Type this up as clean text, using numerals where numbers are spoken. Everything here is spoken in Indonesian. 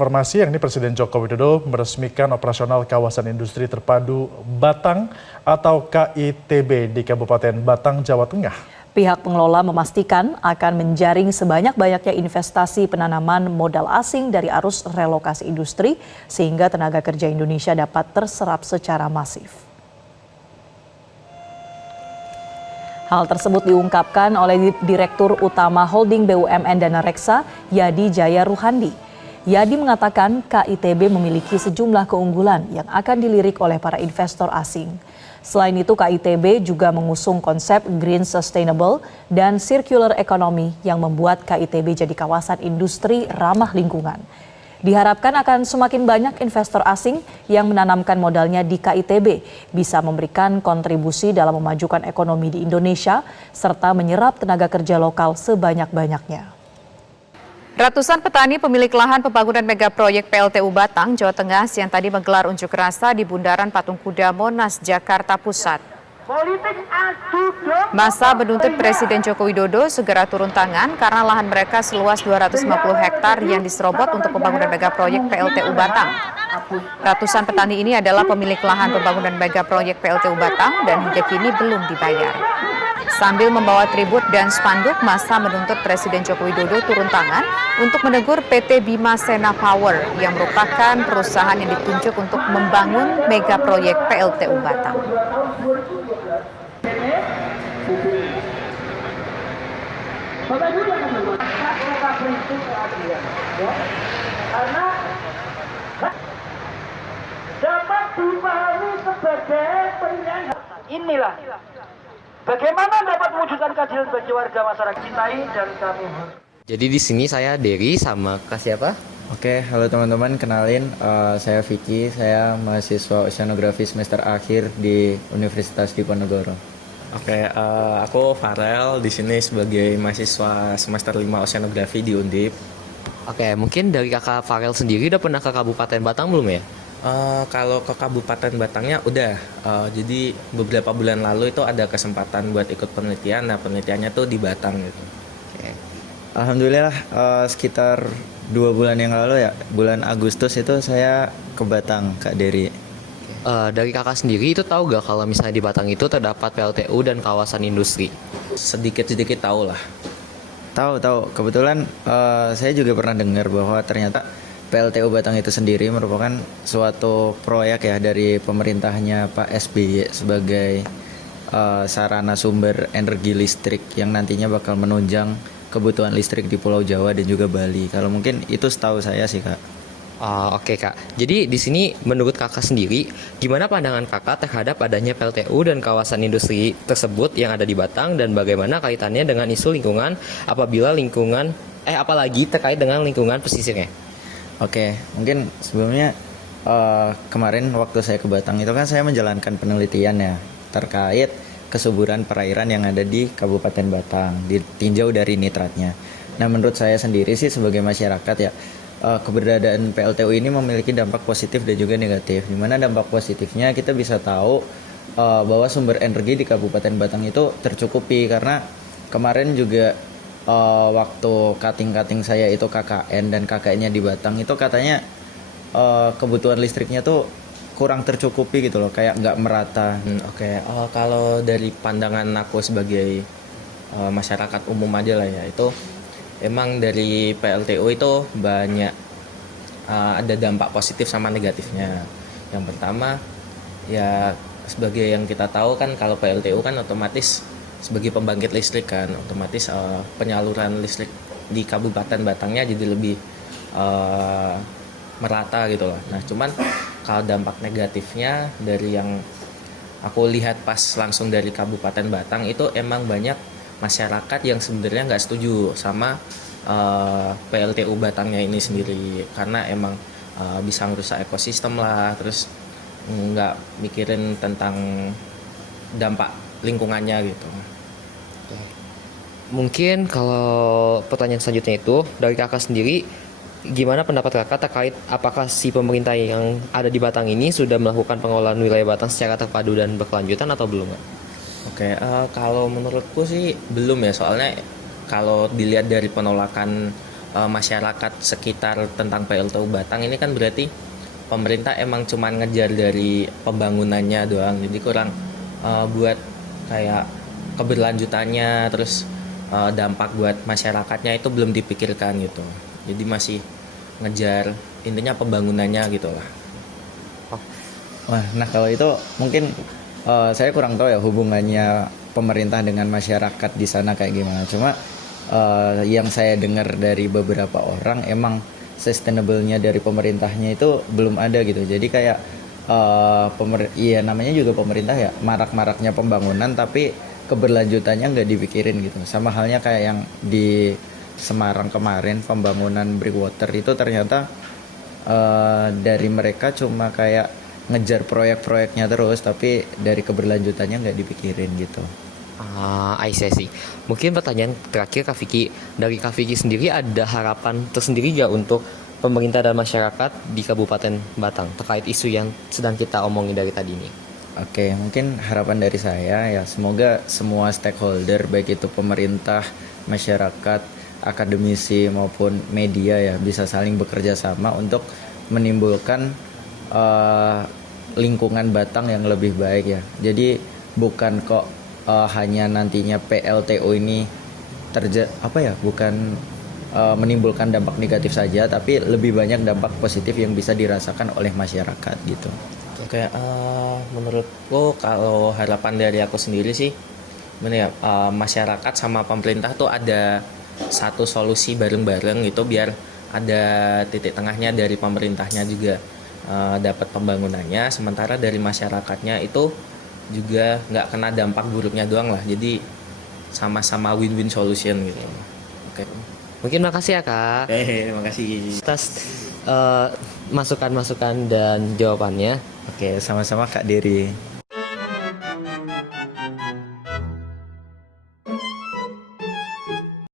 informasi, yakni Presiden Joko Widodo meresmikan operasional kawasan industri terpadu Batang atau KITB di Kabupaten Batang, Jawa Tengah. Pihak pengelola memastikan akan menjaring sebanyak-banyaknya investasi penanaman modal asing dari arus relokasi industri sehingga tenaga kerja Indonesia dapat terserap secara masif. Hal tersebut diungkapkan oleh Direktur Utama Holding BUMN Dana Reksa, Yadi Jaya Ruhandi. Yadi mengatakan KITB memiliki sejumlah keunggulan yang akan dilirik oleh para investor asing. Selain itu, KITB juga mengusung konsep Green Sustainable dan Circular Economy yang membuat KITB jadi kawasan industri ramah lingkungan. Diharapkan akan semakin banyak investor asing yang menanamkan modalnya di KITB, bisa memberikan kontribusi dalam memajukan ekonomi di Indonesia, serta menyerap tenaga kerja lokal sebanyak-banyaknya. Ratusan petani pemilik lahan pembangunan mega proyek PLTU Batang, Jawa Tengah siang tadi menggelar unjuk rasa di Bundaran Patung Kuda Monas, Jakarta Pusat. Masa menuntut Presiden Joko Widodo segera turun tangan karena lahan mereka seluas 250 hektar yang diserobot untuk pembangunan mega proyek PLTU Batang. Ratusan petani ini adalah pemilik lahan pembangunan mega proyek PLTU Batang dan hingga kini belum dibayar. Sambil membawa tribut dan spanduk, masa menuntut Presiden Joko Widodo turun tangan untuk menegur PT Bima Sena Power yang merupakan perusahaan yang ditunjuk untuk membangun mega proyek PLTU Batang. Karena dapat dipahami sebagai penyangga. Inilah bagaimana dapat mewujudkan keadilan bagi warga masyarakat cintai dan kami. Jadi di sini saya Dery sama Kak siapa? Oke, halo teman-teman, kenalin saya Vicky, saya mahasiswa oceanografi semester akhir di Universitas Diponegoro. Oke, aku Farel di sini sebagai mahasiswa semester 5 oceanografi di Undip. Oke, mungkin dari Kakak Farel sendiri udah pernah ke Kabupaten Batang belum ya? Kalau ke Kabupaten Batangnya udah, jadi beberapa bulan lalu itu ada kesempatan buat ikut penelitian, nah penelitiannya tuh di Batang gitu. Oke. Alhamdulillah sekitar 2 bulan yang lalu ya, bulan Agustus itu saya ke Batang, Kak Dery. Dari Kakak sendiri itu tahu gak kalau misalnya di Batang itu terdapat PLTU dan kawasan industri? Sedikit-sedikit tahu lah. Tahu. Kebetulan saya juga pernah dengar bahwa ternyata PLTU Batang itu sendiri merupakan suatu proyek ya dari pemerintahnya Pak SBY sebagai sarana sumber energi listrik yang nantinya bakal menunjang kebutuhan listrik di Pulau Jawa dan juga Bali. Kalau mungkin itu setahu saya sih, Kak. Oke Kak, jadi di sini menurut Kakak sendiri, gimana pandangan Kakak terhadap adanya PLTU dan kawasan industri tersebut yang ada di Batang dan bagaimana kaitannya dengan isu lingkungan apalagi terkait dengan lingkungan pesisirnya? Oke, mungkin sebelumnya kemarin waktu saya ke Batang itu kan saya menjalankan penelitian ya terkait kesuburan perairan yang ada di Kabupaten Batang, ditinjau dari nitratnya. Nah, menurut saya sendiri sih sebagai masyarakat ya, keberadaan PLTU ini memiliki dampak positif dan juga negatif. Di mana dampak positifnya kita bisa tahu bahwa sumber energi di Kabupaten Batang itu tercukupi karena kemarin juga waktu kating-kating saya itu KKN dan KKN-nya di Batang itu katanya kebutuhan listriknya tuh kurang tercukupi gitu loh, kayak nggak merata. Oke. Kalau dari pandangan aku sebagai masyarakat umum aja lah ya, itu emang dari PLTU itu banyak ada dampak positif sama negatifnya. Yang pertama ya sebagai yang kita tahu kan kalau PLTU kan otomatis sebagai pembangkit listrik kan, otomatis penyaluran listrik di Kabupaten Batangnya jadi lebih merata gitu loh. Nah cuman kalau dampak negatifnya dari yang aku lihat pas langsung dari Kabupaten Batang itu emang banyak masyarakat yang sebenarnya nggak setuju sama PLTU Batangnya ini sendiri karena emang bisa merusak ekosistem lah, terus nggak mikirin tentang dampak lingkungannya gitu. Mungkin kalau pertanyaan selanjutnya itu dari Kakak sendiri, gimana pendapat Kakak terkait apakah si pemerintah yang ada di Batang ini sudah melakukan pengelolaan wilayah Batang secara terpadu dan berkelanjutan atau belum? Oke, kalau menurutku sih belum ya, soalnya kalau dilihat dari penolakan masyarakat sekitar tentang PLTU Batang ini kan berarti pemerintah emang cuma ngejar dari pembangunannya doang, jadi kurang buat kayak keberlanjutannya, terus dampak buat masyarakatnya itu belum dipikirkan gitu. Jadi masih ngejar intinya pembangunannya gitu lah. Wah, nah kalau itu mungkin saya kurang tahu ya hubungannya pemerintah dengan masyarakat di sana kayak gimana. Cuma yang saya dengar dari beberapa orang emang sustainable-nya dari pemerintahnya itu belum ada gitu. Jadi kayak iya namanya juga pemerintah ya, marak-maraknya pembangunan tapi keberlanjutannya nggak dipikirin gitu. Sama halnya kayak yang di Semarang kemarin pembangunan Breakwater itu ternyata dari mereka cuma kayak ngejar proyek-proyeknya terus tapi dari keberlanjutannya nggak dipikirin gitu. I see. Mungkin pertanyaan terakhir Kak Vicky, dari Kak Vicky sendiri ada harapan tersendiri nggak untuk pemerintah dan masyarakat di Kabupaten Batang terkait isu yang sedang kita omongin dari tadi ini? Oke, mungkin harapan dari saya ya semoga semua stakeholder baik itu pemerintah, masyarakat, akademisi maupun media ya bisa saling bekerja sama untuk menimbulkan lingkungan Batang yang lebih baik ya. Jadi bukan kok hanya nantinya PLTU ini bukan menimbulkan dampak negatif saja, tapi lebih banyak dampak positif yang bisa dirasakan oleh masyarakat gitu. Oke, menurutku kalau harapan dari aku sendiri sih, masyarakat sama pemerintah tuh ada satu solusi bareng-bareng gitu biar ada titik tengahnya dari pemerintahnya juga dapat pembangunannya, sementara dari masyarakatnya itu juga nggak kena dampak buruknya doang lah, jadi sama-sama win-win solution gitu. Oke. Mungkin makasih ya Kak Makasih. atas masukan-masukan dan jawabannya. Oke, sama-sama Kak Dery.